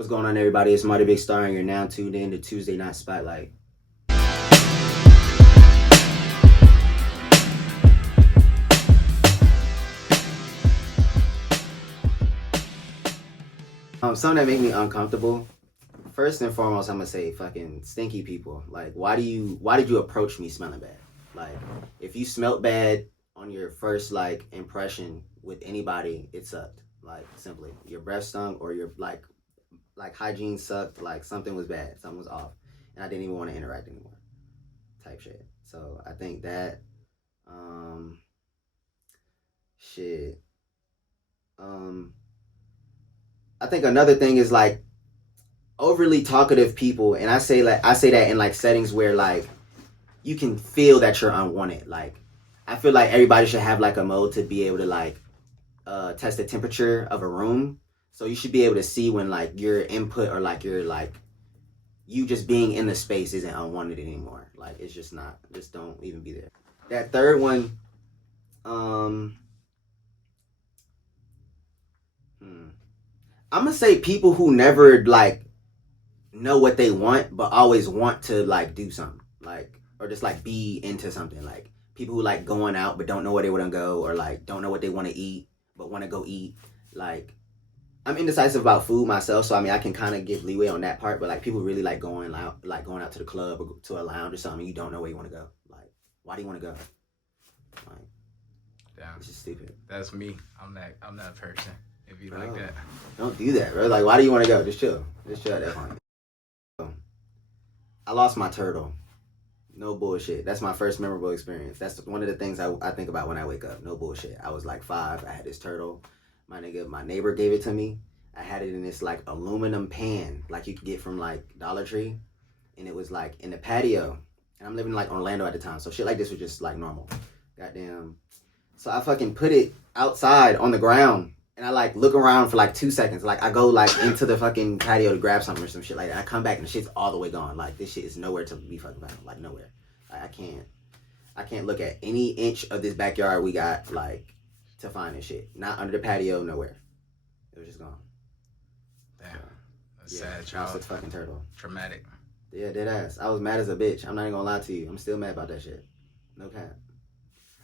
What's going on, everybody? It's Marty Big Star, and you're now tuned in to Tuesday Night Spotlight. Something that make me uncomfortable. First and foremost, I'm gonna say fucking stinky people. Like, why did you approach me smelling bad? Like, if you smelt bad on your first like impression with anybody, it sucked. Like, simply, your breath stunk or your like hygiene sucked. Like something was bad, something was off, and I didn't even want to interact anymore. Type shit. So I think that um shit. Um, I think another thing is like overly talkative people, and I say that in like settings where like you can feel that you're unwanted. Like I feel like everybody should have like a mode to be able to like test the temperature of a room. So you should be able to see when like your input or like your like you just being in the space isn't unwanted anymore. Like it's just not. Just don't even be there. That third one, um, hmm, I'm gonna say people who never like know what they want but always want to like do something like or just like be into something like people who like going out but don't know where they want to go or like don't know what they want to eat but want to go eat. Like I'm indecisive about food myself, so I mean I can kind of give leeway on that part, but like people really like going out to the club or to a lounge or something, you don't know where you want to go. Like why do you want to go? Like Damn, it's just stupid. that's me. I'm that person. If you like Bro, that, don't do that, bro. Like why do you want to go? Just chill at that point. I lost my turtle. No bullshit. That's my first memorable experience. That's one of the things I think about when I wake up. No bullshit. I was like 5. I had this turtle. My neighbor gave it to me. I had it in this like aluminum pan, like you could get from like Dollar Tree, and it was like in the patio. And I'm living like Orlando at the time, so shit like this was just like normal. Goddamn. So I fucking put it outside on the ground, and I like look around for like 2 seconds. Like I go like into the fucking patio to grab something or some shit like that. I come back and the shit's all the way gone. Like this shit is nowhere to be fucking found. Like nowhere. Like I can't look at any inch of this backyard we got like to find this shit. Not under the patio, nowhere. It was just gone. damn, So, that's yeah, sad, lost child. a fucking turtle. Traumatic. Yeah, dead ass. I was mad as a bitch. I'm not even gonna lie to you. I'm still mad about that shit. No cap.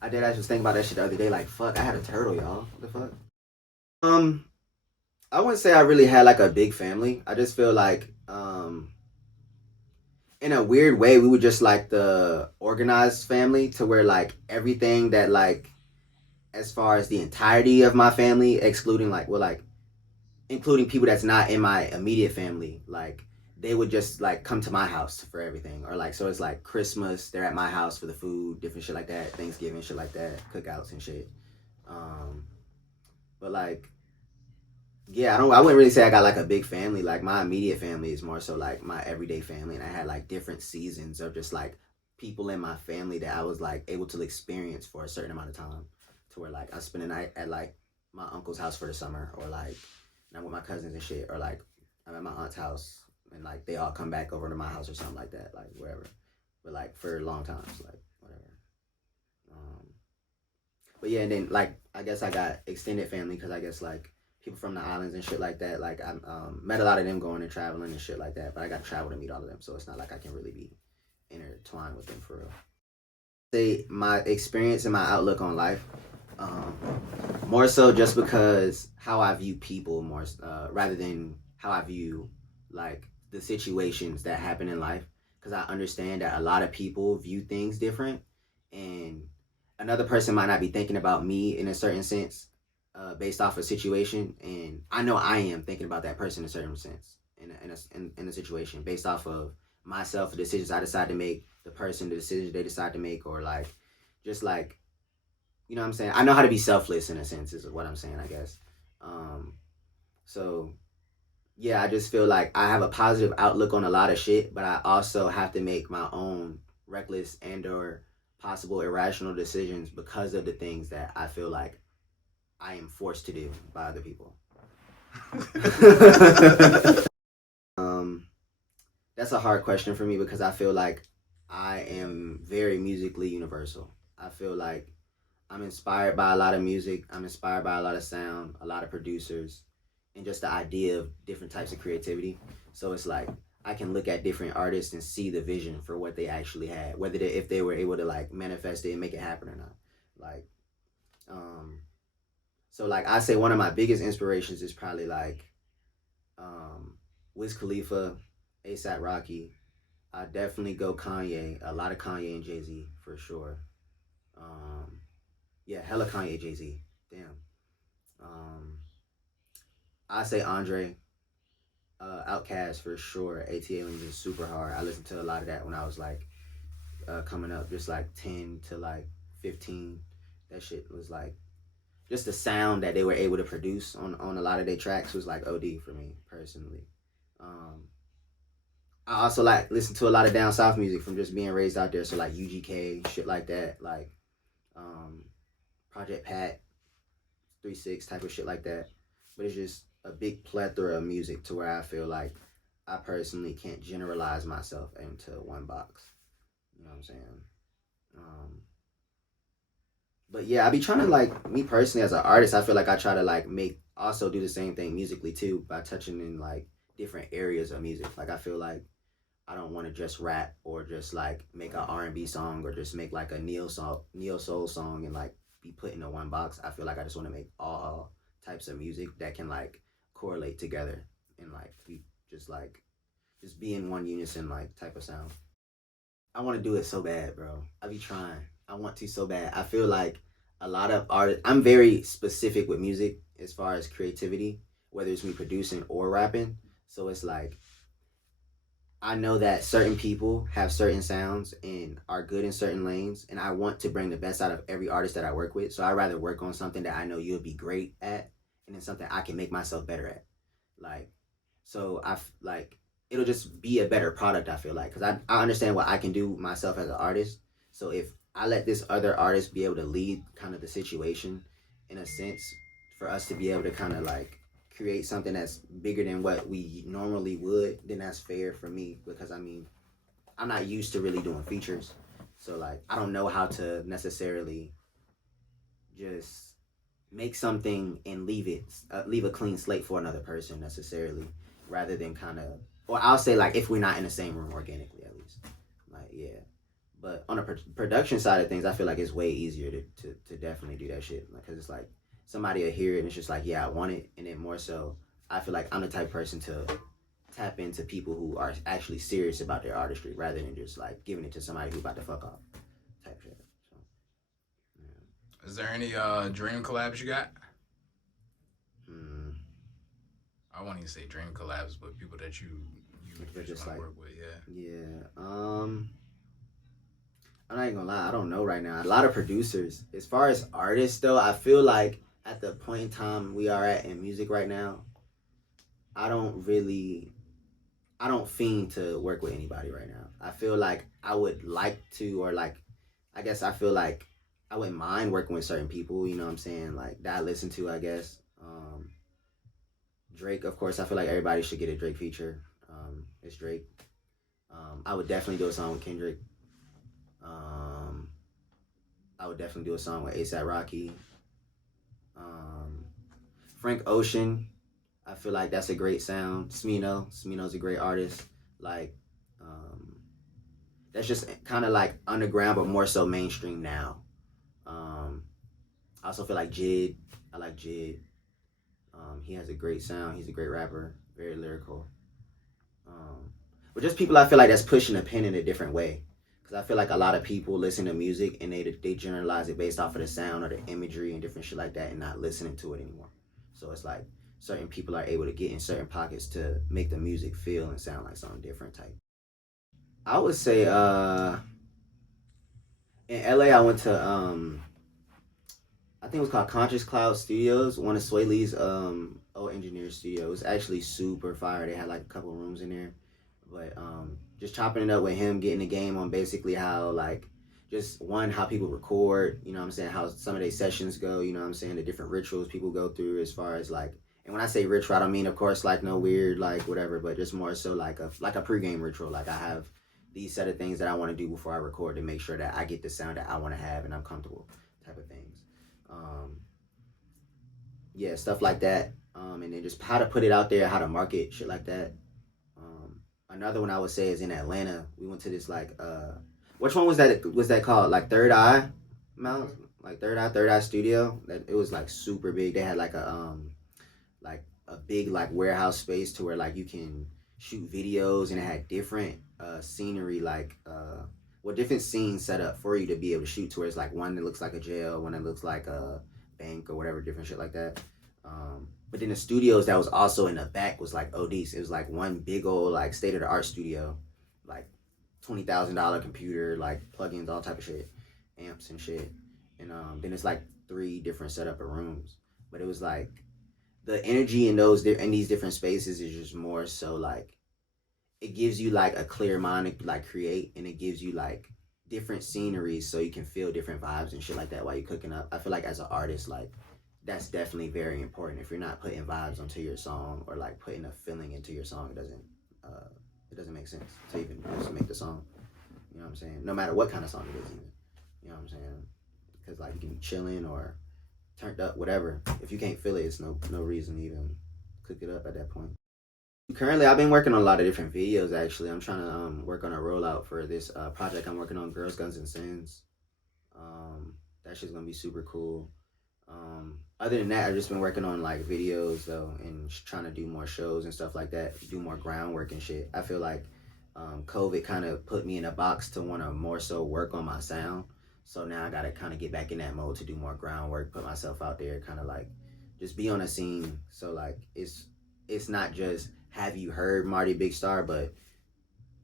I did actually think about that shit the other day. Like, fuck, I had a turtle, y'all. What the fuck? Um, I wouldn't say I really had like a big family. I just feel like, in a weird way, we were just like the organized family to where like everything that like, as far as the entirety of my family, excluding like, well, like including people that's not in my immediate family, like they would just like come to my house for everything, or like so it's like Christmas, they're at my house for the food, different shit like that, Thanksgiving, shit like that, cookouts and shit. Um, but like, yeah, I wouldn't really say I got like a big family. Like my immediate family is more so like my everyday family, and I had like different seasons of just like people in my family that I was like able to experience for a certain amount of time, to where like I spend a night at like my uncle's house for the summer, or like and I'm with my cousins and shit, or like I'm at my aunt's house and like they all come back over to my house or something like that, like wherever. But like for long times, like whatever. Um, but yeah, and then like I guess I got extended family because I guess like people from the islands and shit like that. Like I met a lot of them going and traveling and shit like that. But I got to travel to meet all of them, so it's not like I can really be intertwined with them for real. Say my experience and my outlook on life. Um, More so just because how I view people more rather than how I view like the situations that happen in life, because I understand that a lot of people view things different, and another person might not be thinking about me in a certain sense based off a situation, and I know I am thinking about that person in a certain sense in a situation based off of myself, the decisions I decide to make, the person, the decisions they decide to make, or like just like you know what I'm saying? I know how to be selfless in a sense, is what I'm saying, I guess. Um, so yeah, I just feel like I have a positive outlook on a lot of shit, but I also have to make my own reckless and or possible irrational decisions because of the things that I feel like I am forced to do by other people. um, that's a hard question for me because I feel like I am very musically universal. I feel like I'm inspired by a lot of music. I'm inspired by a lot of sound, a lot of producers, and just the idea of different types of creativity. So it's like I can look at different artists and see the vision for what they actually had, whether if they were able to like manifest it and make it happen or not. Like, um, so like I say one of my biggest inspirations is probably like um, Wiz Khalifa, ASAP Rocky. I definitely go Kanye, a lot of Kanye and Jay Z for sure. Um, yeah, hella Kanye, Jay Z. Damn. Um, I say Andre, Outcast for sure. ATLiens is super hard. I listened to a lot of that when I was like coming up, just like 10 to like 15. That shit was like just the sound that they were able to produce on a lot of their tracks was like OD for me personally. Um, I also like listen to a lot of down south music from just being raised out there. So like UGK, shit like that, like um, Project Pat, 3 6 type of shit like that. But it's just a big plethora of music to where I feel like I personally can't generalize myself into one box. You know what I'm saying? Um, but yeah, I be trying to like me personally as an artist. I feel like I try to like make also do the same thing musically too by touching in like different areas of music. Like I feel like I don't want to just rap or just like make an R&B song or just make like a neo soul song and like be put into one box. I feel like I just want to make all types of music that can like correlate together and like be just like just be in one unison like type of sound. I want to do it so bad, bro. I be trying. I want to so bad. I feel like a lot of artists. I'm very specific with music as far as creativity, whether it's me producing or rapping. So it's like I know that certain people have certain sounds and are good in certain lanes, and I want to bring the best out of every artist that I work with. So I rather work on something that I know you'll be great at, and then something I can make myself better at. Like, so like it'll just be a better product. I feel like because I understand what I can do myself as an artist. So if I let this other artist be able to lead kind of the situation, in a sense, for us to be able to kind of like create something that's bigger than what we normally would, then that's fair for me because I mean, I'm not used to really doing features. So like I don't know how to necessarily just make something and leave a clean slate for another person necessarily rather than kind of or I'll say like if we're not in the same room organically at least. Like yeah. But on the production side of things, I feel like it's way easier to definitely do that shit because it's like somebody will hear it and it's just like, yeah, I want it. And then more so, I feel like I'm the type of person to tap into people who are actually serious about their artistry rather than just like giving it to somebody who's about to fuck off type shit. So, yeah. Is there any dream collabs you got? Hmm. I won't even say dream collabs, but people that you But just just want to like, work with. Yeah. yeah. I'm not even gonna lie, I don't know right now. A lot of producers. As far as artists though, I feel like at the point in time we are at in music right now, I don't really I don't fiend to work with anybody right now. I feel like I would like to or like I guess I feel like I wouldn't mind working with certain people, you know what I'm saying? Like that I listen to, I guess. Drake, of course, I feel like everybody should get a Drake feature. It's Drake. I would definitely do a song with Kendrick. Um, I would definitely do a song with ASAP Rocky. Um, Frank Ocean. I feel like that's a great sound. Smino's a great artist. Like, um, that's just kind of like underground, but more so mainstream now. Um, I also feel like Jid. I like Jid. He has a great sound. He's a great rapper. Very lyrical. Um, but just people I feel like that's pushing a pen in a different way. Because I feel like a lot of people listen to music and they generalize it based off of the sound or the imagery and different shit like that and not listening to it anymore. So it's like certain people are able to get in certain pockets to make the music feel and sound like something different type. I would say in LA I went to I think it was called Conscious Cloud Studios, one of Sway Lee's old engineer studio. It was actually super fire. They had like a couple rooms in there. But just chopping it up with him, getting the game on basically how like just one, how people record, you know what I'm saying, how some of their sessions go, you know what I'm saying, the different rituals people go through as far as like and when I say ritual, I don't mean of course like no weird like whatever, but just more so like a pregame ritual. Like I have these set of things that I want to do before I record to make sure that I get the sound that I want to have and I'm comfortable type of things. Um, yeah, stuff like that. and then just how to put it out there, how to market shit like that. Um, Another one I would say is in Atlanta. We went to this like which one was that? Was that called like Third Eye Mount? Like Third Eye Studio. That it was like super big. They had like a big like warehouse space to where like you can shoot videos, and it had different scenery like well, different scenes set up for you to be able to shoot to where it's like one that looks like a jail, one that looks like a bank or whatever, different shit like that. But then the studios that was also in the back was like ODs. It was like one big old like state of the art studio, like $20,000 computer, like plugins, all type of shit, amps and shit. And then it's like three different setup of rooms. But it was like the energy in these different spaces is just more so like it gives you like a clear mind to like create, and it gives you like different sceneries so you can feel different vibes and shit like that while you're cooking up. I feel like as an artist, like that's definitely very important. If you're not putting vibes onto your song or like putting a feeling into your song, uh it doesn't make sense to even just make the song. You know what I'm saying? No matter what kind of song it is, even. You know what I'm saying? Because like you can be chilling or turned up, whatever. If you can't feel it, it's no reason to even cook it up at that point. Currently, I've been working on a lot of different videos. Actually, I'm trying to work on a rollout for this project I'm working on, Girls, Guns, and Sins. That shit's gonna be super cool. Other than that, I've just been working on like videos though, and trying to do more shows and stuff like that. Do more groundwork and shit. I feel like COVID kind of put me in a box to want to more so work on my sound. So now I gotta kind of get back in that mode to do more groundwork, put myself out there, kind of like just be on a scene. So like it's not just have you heard Marty Big Star, but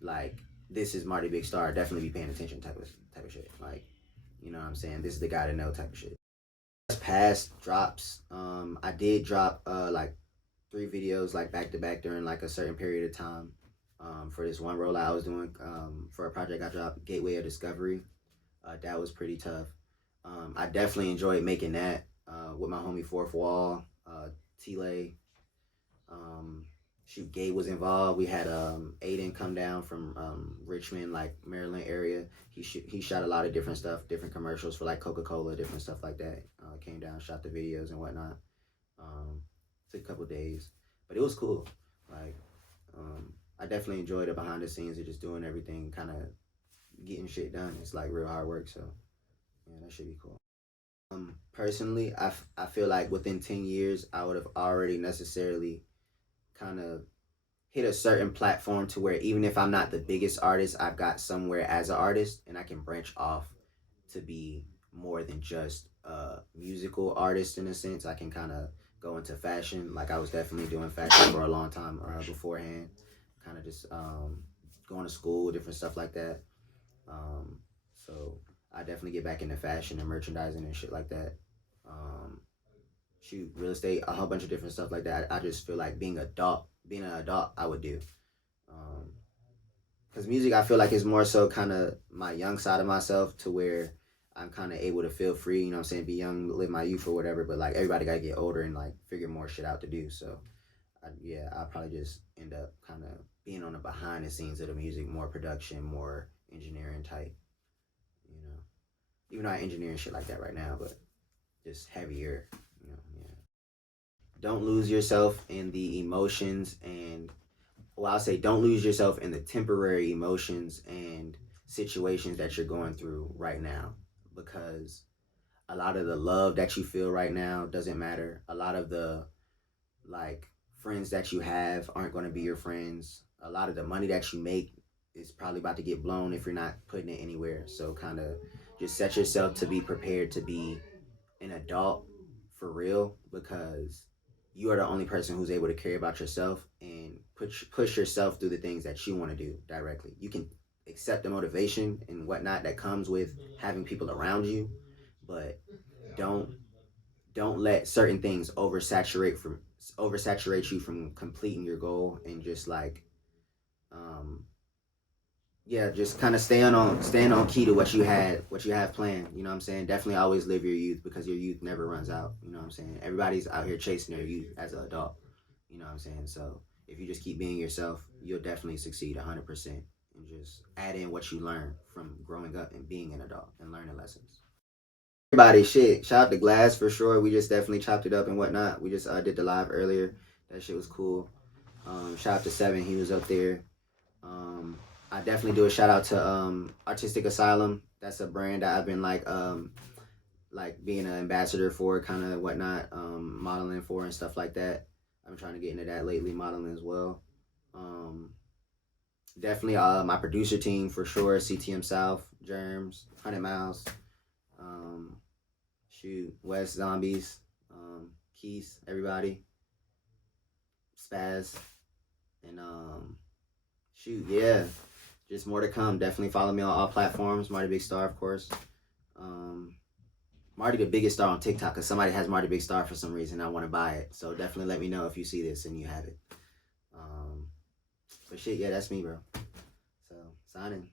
like this is Marty Big Star. Definitely be paying attention type of shit. Like you know what I'm saying. This is the guy to know type of shit. Past drops, I did drop like three videos like back to back during like a certain period of time. For this one rollout I was doing for a project I dropped, Gateway of Discovery. That was pretty tough. I definitely enjoyed making that with my homie Fourth Wall, T-Lay. Um, shoot, Gabe was involved. We had Aiden come down from Richmond, like Maryland area. He shot a lot of different stuff, different commercials for like Coca-Cola, different stuff like that. Came down, shot the videos and whatnot. Um, Took a couple days, but it was cool. Like I definitely enjoyed the behind the scenes of just doing everything, kind of getting shit done. It's like real hard work, so yeah, that should be cool. Personally, I feel like within 10 years, I would have already necessarily kind of hit a certain platform to where even if I'm not the biggest artist, I've got somewhere as an artist and I can branch off to be more than just a musical artist in a sense. I can kind of go into fashion. Like I was definitely doing fashion for a long time beforehand, kind of just going to school, different stuff like that. Um, so I definitely get back into fashion and merchandising and shit like that. Um, Shoot, real estate, a whole bunch of different stuff like that. I just feel like being an adult, I would do. Because music, I feel like is more so kind of my young side of myself to where I'm kind of able to feel free, you know what I'm saying, be young, live my youth or whatever. But like everybody got to get older and like figure more shit out to do. So yeah, I'll probably just end up kind of being on the behind the scenes of the music, more production, more engineering type, you know. Even though I engineer and shit like that right now, but just heavier, you know, yeah. Don't lose yourself in the emotions and well, I'll say don't lose yourself in the temporary emotions and situations that you're going through right now because a lot of the love that you feel right now doesn't matter. A lot of the like friends that you have aren't going to be your friends. A lot of the money that you make is probably about to get blown if you're not putting it anywhere. So kind of just set yourself to be prepared to be an adult for real because you are the only person who's able to care about yourself and push yourself through the things that you want to do directly. You can accept the motivation and whatnot that comes with having people around you, but don't don't let certain things oversaturate you from completing your goal and just like um yeah, just kind of staying on key to what you have planned. You know what I'm saying? Definitely always live your youth because your youth never runs out. You know what I'm saying? Everybody's out here chasing their youth as an adult. You know what I'm saying? So if you just keep being yourself, you'll definitely succeed 100% and just add in what you learn from growing up and being an adult and learning lessons. everybody, shit. Shout out to Glass for sure. We just definitely chopped it up and whatnot. We just did the live earlier. That shit was cool. Shout out to Seven. He was up there. Um, I definitely do a shout out to Artistic Asylum. That's a brand that I've been like being an ambassador for, kind of whatnot, modeling for and stuff like that. I'm trying to get into that lately, modeling as well. Um, Definitely my producer team for sure. CTM South, Germs, 100 Miles, um, shoot, West Zombies, Keys, everybody, Spaz, and shoot, yeah, just more to come. Definitely follow me on all platforms. Marty Big Star, of course. Um, Marty the biggest star on TikTok because somebody has Marty Big Star for some reason. I want to buy it, so definitely let me know if you see this and you have it. But shit, yeah, that's me, bro. So signing.